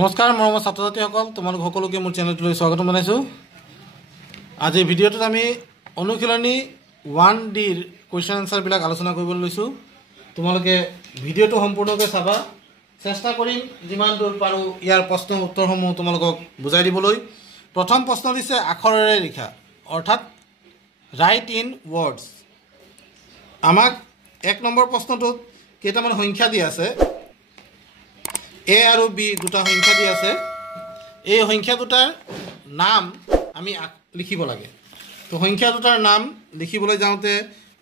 নমস্কাৰ মৰমৰ ছাত্ৰ-ছাত্ৰীসকল, তোমালোক সকলোকে মোৰ চেনেলটোলৈ স্বাগতম জনাইছোঁ। আজি ভিডিঅ'টোত আমি অনুশীলনী 1Dৰ কুৱেশ্যন আনসাৰবিলাক আলোচনা কৰিবলৈ লৈছোঁ। তোমালোকে ভিডিঅ'টো সম্পূৰ্ণকৈ চাবা। চেষ্টা কৰিম যিমান দূৰ পাৰোঁ ইয়াৰ প্ৰশ্ন উত্তৰসমূহ তোমালোকক বুজাই দিবলৈ। প্ৰথম প্ৰশ্ন দিছে আখৰেৰে লিখা, অৰ্থাৎ ৰাইট ইন ৱৰ্ডছ। আমাক 1 নম্বৰ প্ৰশ্নটোত কেইটামান সংখ্যা দিয়া আছে। A আৰু B দুটা সংখ্যা দিয়া আছে। এই সংখ্যা দুটাৰ নাম আমি লিখিব লাগে। তো সংখ্যা দুটাৰ নাম লিখিবলৈ যাওঁতে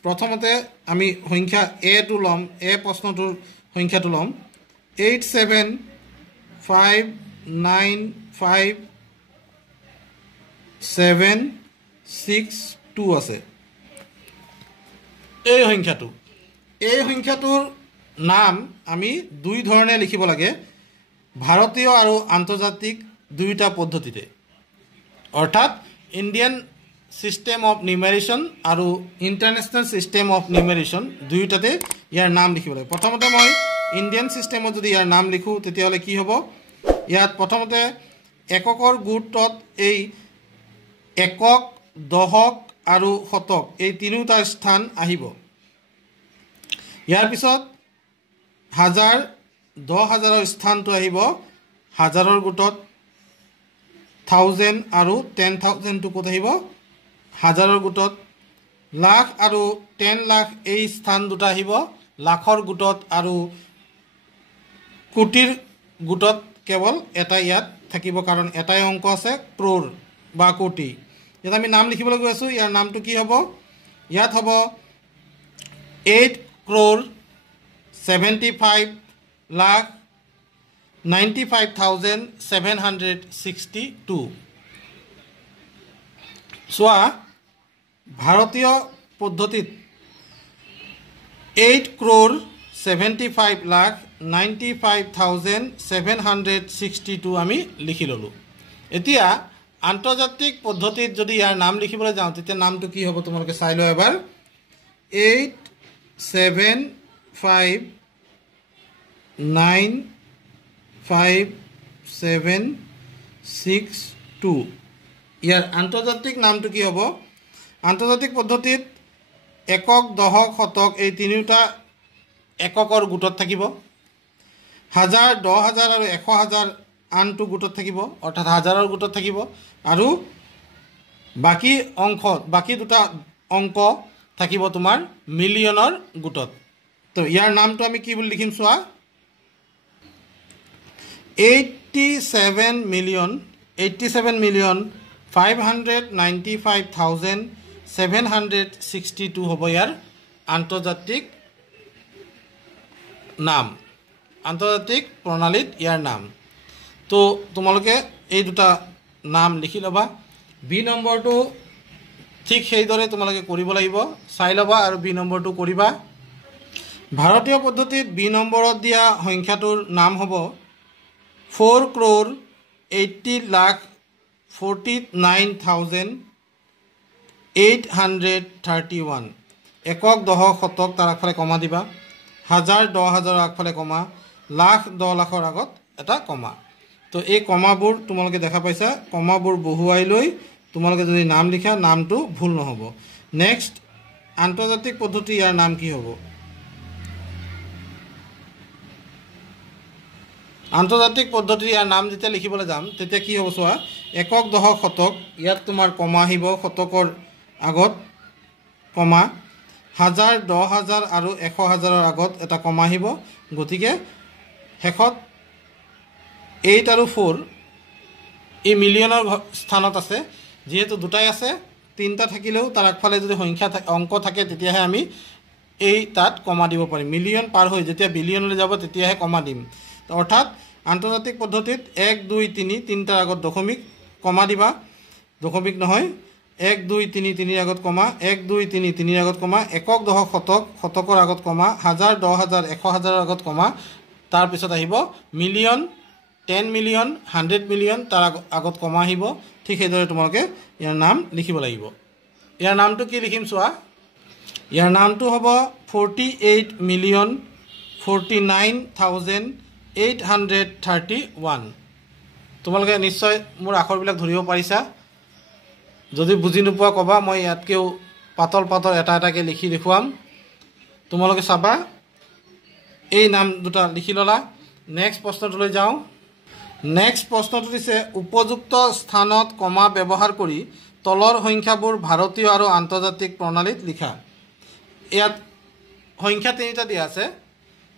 প্ৰথমতে আমি সংখ্যা A টো ল'ম। A প্ৰশ্নটোৰ সংখ্যাটো ল'ম 875957762 আছে। এই সংখ্যাটোৰ নাম আমি দুই ধৰণে লিখিব লাগে, ভাৰতীয় আৰু আন্তৰ্জাতিক দুইটা পদ্ধতিতে, অৰ্থাৎ ইণ্ডিয়ান সিস্টেম অফ নিউমেৰেশ্যন আৰু ইণ্টাৰনেশ্যনেল সিস্টেম অফ নিউমেৰেশ্যন দুইটাতে ইয়াৰ নাম লিখিব লাগে। প্ৰথমতে মই ইণ্ডিয়ান সিস্টেমত যদি ইয়াৰ নাম লিখোঁ তেতিয়াহ'লে কি হ'ব? ইয়াত প্ৰথমতে এককৰ গোটত এই একক, দশক আৰু শতক এই তিনিটা স্থান আহিব। ইয়াৰ পিছত হাজাৰ, 10,000ৰ স্থানটো আহিব হাজাৰৰ গোটত, 1000 আৰু 10,000টো ক'ত আহিব? হাজাৰৰ গোটত। লাখ আৰু 10 লাখ এই স্থান দুটা আহিব লাখৰ গোটত, আৰু কোটিৰ গোটত কেৱল এটা ইয়াত থাকিব, কাৰণ এটাই অংক আছে ক্ৰ'ৰ বা কোটি। ইয়াত আমি নাম লিখিবলৈ গৈ আছোঁ। ইয়াৰ নামটো কি হ'ব? ইয়াত হ'ব 8,75,95,762। চোৱা, ভাৰতীয় পদ্ধতিত 8,75,95,762 আমি লিখি ল'লোঁ। এতিয়া আন্তৰ্জাতিক পদ্ধতিত যদি ইয়াৰ নাম লিখিবলৈ যাওঁ তেতিয়া নামটো কি হ'ব তোমালোকে চাই লোৱা এবাৰ। 8,75,95,762 ইয়াৰ আন্তৰ্জাতিক নামটো কি হ'ব? আন্তৰ্জাতিক পদ্ধতিত একক, দশক, শতক এই তিনিওটা এককৰ গোটত থাকিব। 1000, 10,000 আৰু 100,000 আনটো গোটত থাকিব, অৰ্থাৎ হাজাৰৰ গোটত থাকিব। আৰু বাকী দুটা অংক থাকিব তোমাৰ মিলিয়নৰ গোটত। তো ইয়াৰ নামটো আমি কি বুলি লিখিম চোৱা, 87,595,762 হ'ব ইয়াৰ আন্তৰ্জাতিক নাম, আন্তৰ্জাতিক প্ৰণালীত ইয়াৰ নাম। তো তোমালোকে এই দুটা নাম লিখি ল'বা। বি নম্বৰটো ঠিক সেইদৰে তোমালোকে কৰিব লাগিব, চাই ল'বা আৰু বি নম্বৰটো কৰিবা। ভাৰতীয় পদ্ধতিত বি নম্বৰত দিয়া সংখ্যাটোৰ নাম হ'ব 4,80,49,831। একক, দশক, শতক তাৰ আগফালে কমা দিবা, হাজাৰ, 10,000ৰ আগফালে কমা, লাখ, 10 লাখৰ আগত এটা কমা। তো এই কমাবোৰ তোমালোকে দেখা পাইছা। কমাবোৰ বহুৱাই লৈ তোমালোকে যদি নাম লিখা নামটো ভুল নহ'ব। নেক্সট, আন্তৰ্জাতিক পদ্ধতি ইয়াৰ নাম কি হ'ব? আন্তৰ্জাতিক পদ্ধতি ইয়াৰ নাম যেতিয়া লিখিবলৈ যাম তেতিয়া কি হ'ব চোৱা, একক, দশক, শতক ইয়াত তোমাৰ কমা আহিব, শতকৰ আগত কমা, হাজাৰ, 10,000 আৰু 100,000ৰ আগত এটা কমা আহিব। গতিকে শেষত 8 আৰু 4 এই মিলিয়নৰ স্থানত আছে। যিহেতু দুটাই আছে, তিনিটা থাকিলেও তাৰ আগফালে যদি অংক থাকে তেতিয়াহে আমি এই তাত কমা দিব পাৰিম। মিলিয়ন পাৰ হৈ যেতিয়া বিলিয়নলৈ যাব তেতিয়াহে কমা দিম। অৰ্থাৎ আন্তৰ্জাতিক পদ্ধতিত 1, 2, 3 তিনিটাৰ আগত দশমিক কমা দিবা, দশমিক নহয়, 1, 2, 3 3ৰ আগত কমা, 1, 2, 3 3ৰ আগত কমা, একক, দশক, শতক, শতকৰ আগত কমা, হাজাৰ, 10,000, 100,000ৰ আগত কমা, তাৰপিছত আহিব মিলিয়ন, 10 মিলিয়ন, 100 মিলিয়ন তাৰ আগত কমা আহিব। ঠিক সেইদৰে তোমালোকে ইয়াৰ নাম লিখিব লাগিব। ইয়াৰ নামটো কি লিখিম চোৱা, ইয়াৰ নামটো হ'ব 48,49,831। তোমালোকে নিশ্চয় মোৰ আখৰবিলাক ধৰিব পাৰিছা যদি বুজি নোপোৱা ক'বা মই ইয়াতকেও পাতল পাতল এটা এটাকৈ লিখি দেখুৱাম তোমালোকে চাবা এই নাম দুটা লিখি ল'লা নেক্সট প্ৰশ্নটোলৈ যাওঁ নেক্সট প্ৰশ্নটো দিছে উপযুক্ত স্থানত কমা ব্যৱহাৰ কৰি তলৰ সংখ্যাবোৰ ভাৰতীয় আৰু আন্তৰ্জাতিক প্ৰণালীত লিখা ইয়াত সংখ্যা তিনিটা দিয়া আছে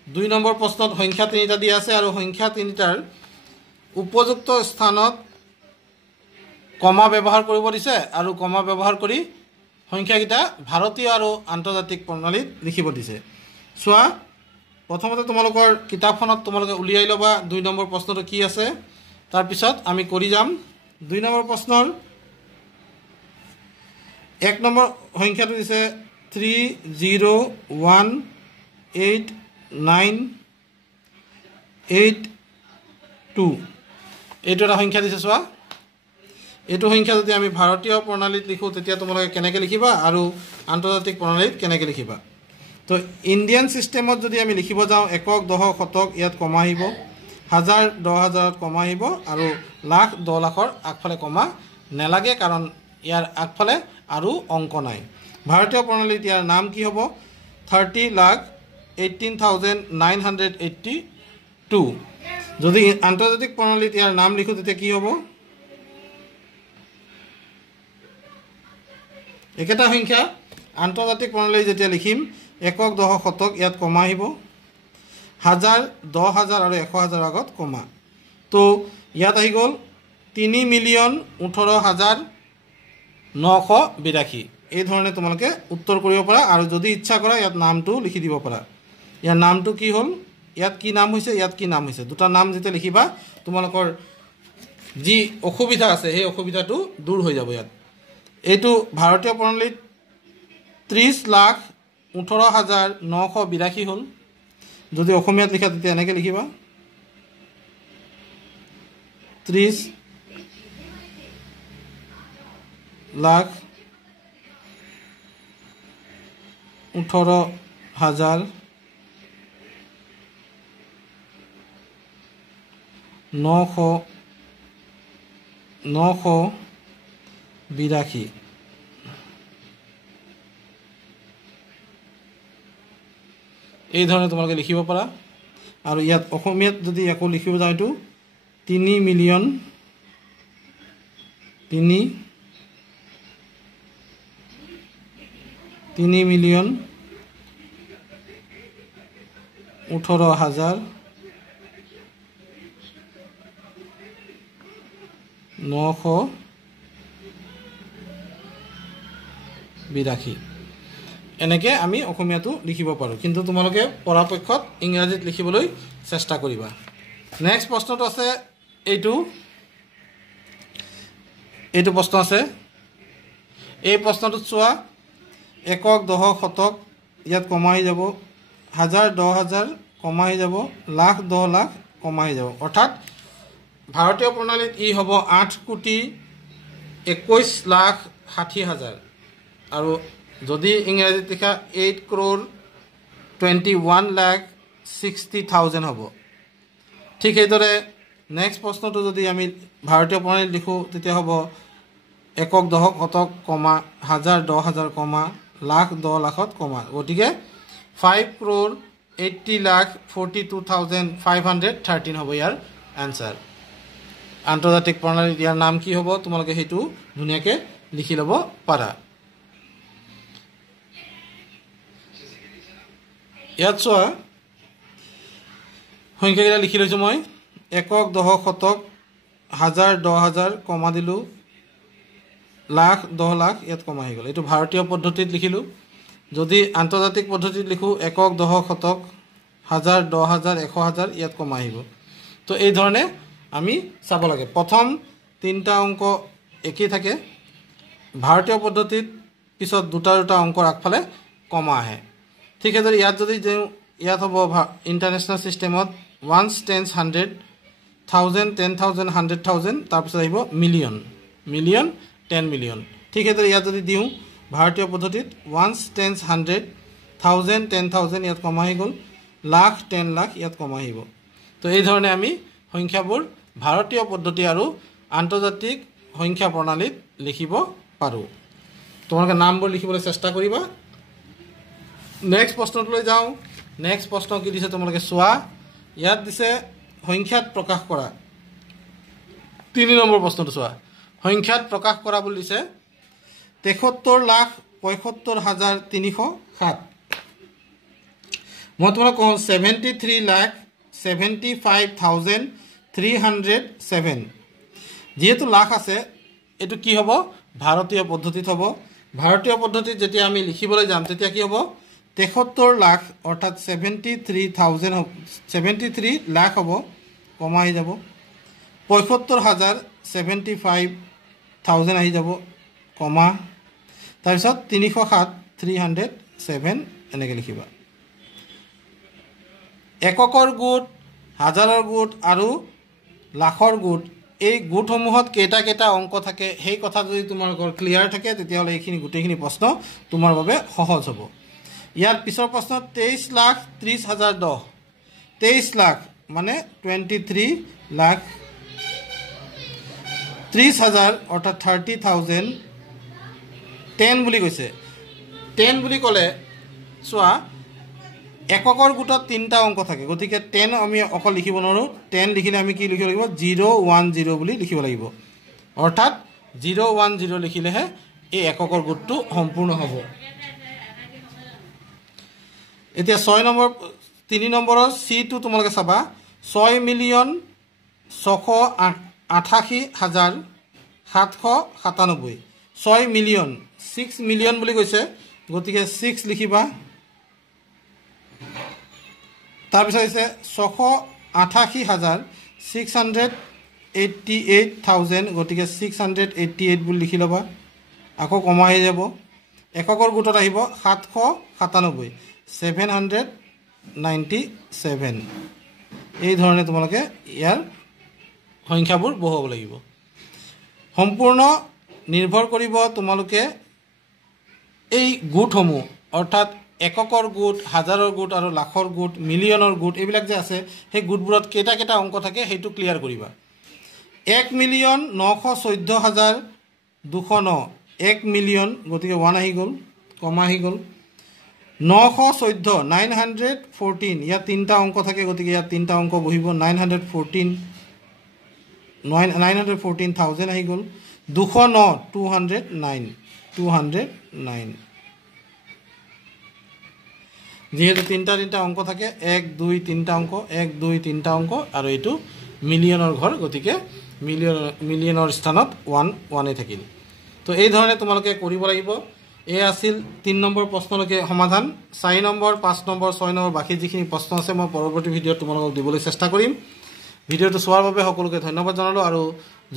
2 নম্বৰ প্ৰশ্নত সংখ্যা তিনিটা দিয়া আছে আৰু সংখ্যা তিনিটাৰ উপযুক্ত স্থানত কমা ব্যৱহাৰ কৰিব দিছে আৰু কমা ব্যৱহাৰ কৰি সংখ্যাকেইটা ভাৰতীয় আৰু আন্তৰ্জাতিক প্ৰণালীত লিখিব দিছে চোৱা প্ৰথমতে তোমালোকৰ কিতাপখনত তোমালোকে উলিয়াই ল'বা 2 নম্বৰ প্ৰশ্নটো কি আছে তাৰ পিছত আমি কৰি যাম 2 নম্বৰ প্ৰশ্নৰ 1 নম্বৰ সংখ্যাটো দিছে 30189882 এইটো এটা সংখ্যা দিছে চোৱা এইটো সংখ্যা যদি আমি ভাৰতীয় প্ৰণালীত লিখো তেতিয়া তোমালোকে কেনেকৈ লিখিবা আৰু আন্তৰ্জাতিক প্ৰণালীত কেনেকৈ লিখিবা তো ইণ্ডিয়ান সিস্টেমত যদি আমি লিখিব যাওঁ একক দশক শতক ইয়াত কমা আহিব হাজাৰ দহ হাজাৰত কমা আহিব আৰু লাখ দহ লাখৰ আগফালে কমা নেলাগে কাৰণ ইয়াৰ আগফালে আৰু অংক নাই ভাৰতীয় প্ৰণালীত ইয়াৰ নাম কি হ'ব 30,18,982 যদি আন্তৰ্জাতিক প্ৰণালীত ইয়াৰ নাম লিখো তেতিয়া কি হ'ব একেটা সংখ্যা আন্তৰ্জাতিক প্ৰণালী যেতিয়া লিখিম একক দশক শতক ইয়াত কমা আহিব হাজাৰ দহ হাজাৰ আৰু 1,000 আগত কমা তো ইয়াত আহি গ'ল 3,18,982 এই ধৰণে তোমালোকে উত্তৰ কৰিব পাৰা আৰু যদি ইচ্ছা কৰা ইয়াত নামটো লিখি দিব পাৰা ইয়াৰ নামটো কি হ'ল ইয়াত কি নাম হৈছে ইয়াত কি নাম হৈছে দুটা নাম যেতিয়া লিখিবা তোমালোকৰ যি অসুবিধা আছে সেই অসুবিধাটো দূৰ হৈ যাব ইয়াত এইটো ভাৰতীয় প্ৰণালীত 30,18,982 হ'ল যদি অসমীয়াত লিখা তেতিয়া এনেকৈ লিখিবা 30,18,982 এই ধৰণে তোমালোকে লিখিব পাৰা আৰু ইয়াত অসমীয়াত যদি আকৌ লিখিব যাওঁ এইটো 3,18,982 এনেকৈ আমি অসমীয়াটো লিখিব পাৰোঁ কিন্তু তোমালোকে পৰাপক্ষত ইংৰাজীত লিখিবলৈ চেষ্টা কৰিবা নেক্সট প্ৰশ্নটো আছে এইটো প্ৰশ্ন আছে এই প্ৰশ্নটোত চোৱা একক দশক শতক ইয়াত কমা আহি যাব হাজাৰ দহ হাজাৰ কমা আহি যাব লাখ দহ লাখ কমা আহি যাব অৰ্থাৎ ভাৰতীয় প্ৰণালীত ই হ'ব 8,21,60,000 আৰু যদি ইংৰাজীত লিখা 8,21,60,000 হ'ব ঠিক সেইদৰে নেক্সট প্ৰশ্নটো যদি আমি ভাৰতীয় প্ৰণালীত লিখোঁ তেতিয়া হ'ব একক দশক শতক কমা হাজাৰ দহ হাজাৰ কমা লাখ দহ লাখত কমা গতিকে 5,80,42,513 হ'ব ইয়াৰ এনচাৰ আন্তৰ্জাতিক প্ৰণালীত ইয়াৰ নাম কি হ'ব তোমালোকে সেইটো ধুনীয়াকৈ লিখি ল'ব পাৰা ইয়াত চোৱা সংখ্যাকেইটা লিখি লৈছোঁ মই একক দশক শতক হাজাৰ দহ হাজাৰ কমা দিলোঁ লাখ দহ লাখ ইয়াত কমা আহি গ'ল এইটো ভাৰতীয় পদ্ধতিত লিখিলোঁ যদি আন্তৰ্জাতিক পদ্ধতিত লিখোঁ একক দশক শতক হাজাৰ দহ হাজাৰ 1,000 ইয়াত কমা আহিব তো এই ধৰণে আমি চাব লাগে প্ৰথম তিনিটা অংক একেই থাকে ভাৰতীয় পদ্ধতিত পিছত দুটা দুটা অংকৰ আগফালে কমা আহে ঠিক আছে ইয়াত যদি ইয়াত হ'ব ইণ্টাৰনেশ্যনেল ছিষ্টেমত 1 10 100 1000 10,000 100,000 তাৰপিছত আহিব মিলিয়ন মিলিয়ন 10 মিলিয়ন ঠিক আছে ইয়াত যদি দিওঁ ভাৰতীয় পদ্ধতিত 1 10 100 1000 10,000 ইয়াত কমা আহি গ'ল লাখ 10 লাখ ইয়াত কমা আহিব তো এই ধৰণে আমি সংখ্যাবোৰ ভাৰতীয় পদ্ধতি আৰু আন্তৰ্জাতিক সংখ্যা প্ৰণালীত লিখিব পাৰোঁ। তোমালোকে নামবোৰ লিখিবলৈ চেষ্টা কৰিবা। নেক্সট প্ৰশ্নটোলৈ যাওঁ। নেক্সট প্ৰশ্ন কি দিছে তোমালোকে চোৱা। ইয়াত দিছে সংখ্যাত প্ৰকাশ কৰা। 3 নম্বৰ প্ৰশ্নটো চোৱা। সংখ্যাত প্ৰকাশ কৰা বুলি দিছে 73,75,307। মই তোমালোক কওঁ 73,75,307। যিহেতু লাখ আছে এইটো কি হ'ব? ভাৰতীয় পদ্ধতিত হ'ব। ভাৰতীয় পদ্ধতিত যেতিয়া আমি লিখিবলৈ যাম তেতিয়া কি হ'ব? 73 লাখ অৰ্থাৎ 73 লাখ হ'ব, কমা আহি যাব। 75,000 75,000 আহি যাব, কমা। তাৰপিছত 307 307 এনেকৈ লিখিবা। এককৰ গোট, হাজাৰৰ গোট আৰু লাখৰ গোট, এই গোটসমূহত কেইটা অংক থাকে সেই কথা যদি তোমালোকৰ ক্লিয়াৰ থাকে তেতিয়াহ'লে এইখিনি গোটেইখিনি প্ৰশ্ন তোমাৰ বাবে সহজ হ'ব। ইয়াৰ পিছৰ প্ৰশ্ন 23,30,010। 23 লাখ মানে 23 লাখ, 30,000 অৰ্থাৎ 30,000, 10 বুলি কৈছে। 10 বুলি ক'লে চোৱা এককৰ গোটত 3টা অংক থাকে, গতিকে 10 আমি অকল লিখিব নোৱাৰোঁ। 10 লিখিলে আমি কি লিখিব লাগিব? 010 বুলি লিখিব লাগিব। অৰ্থাৎ 010 লিখিলেহে এই এককৰ গোটটো সম্পূৰ্ণ হ'ব। এতিয়া 3 নম্বৰৰ চিটো তোমালোকে চাবা। 6,88,797। 6 মিলিয়ন, 6 মিলিয়ন বুলি কৈছে, গতিকে 6 লিখিবা। তাৰপিছত হৈছে 688,688,000, গতিকে 688 বুলি লিখি ল'বা। আকৌ কমা আহি যাব। এককৰ গোটত আহিব 797, 797। এই ধৰণে তোমালোকে ইয়াৰ সংখ্যাবোৰ বহুৱাব লাগিব। সম্পূৰ্ণ নিৰ্ভৰ কৰিব তোমালোকে এই গোটসমূহ, অৰ্থাৎ এককৰ গোট, হাজাৰৰ গোট আৰু লাখৰ গোট, মিলিয়নৰ গোট, এইবিলাক যে আছে সেই গোটবোৰত কেইটা অংক থাকে সেইটো ক্লিয়াৰ কৰিবা। 1,914,209, 1 মিলিয়ন, গতিকে 1 আহি গ'ল, কমা আহি গ'ল। 914, 914, ইয়াত 3টা অংক থাকে, গতিকে ইয়াত 3টা অংক বহিব। 914,000 আহি গ'ল। 209, 209, 209। যিহেতু 3টা অংক থাকে, 1 2 3টা অংক, 1 2 3টা অংক, আৰু এইটো মিলিয়নৰ ঘৰ, গতিকে মিলিয়নৰ স্থানত 1 থাকিল। তো এই ধৰণে তোমালোকে কৰিব লাগিব। এই আছিল 3 নম্বৰ প্ৰশ্নলৈকে সমাধান। 4 নম্বৰ, 5 নম্বৰ, 6 নম্বৰ বাকী যিখিনি প্ৰশ্ন আছে মই পৰৱৰ্তী ভিডিঅ'ত তোমালোকক দিবলৈ চেষ্টা কৰিম। ভিডিঅ'টো চোৱাৰ বাবে সকলোকে ধন্যবাদ জনালোঁ। আৰু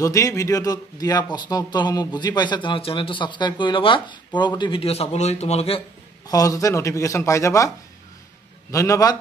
যদি ভিডিঅ'টোত দিয়া প্ৰশ্ন উত্তৰসমূহ বুজি পাইছা তেনেহ'লে চেনেলটো ছাবস্ক্ৰাইব কৰি ল'বা। পৰৱৰ্তী ভিডিঅ' চাবলৈ তোমালোকে সহজতে নটিফিকেশ্যন পাই যাবা। ধন্যবাদ।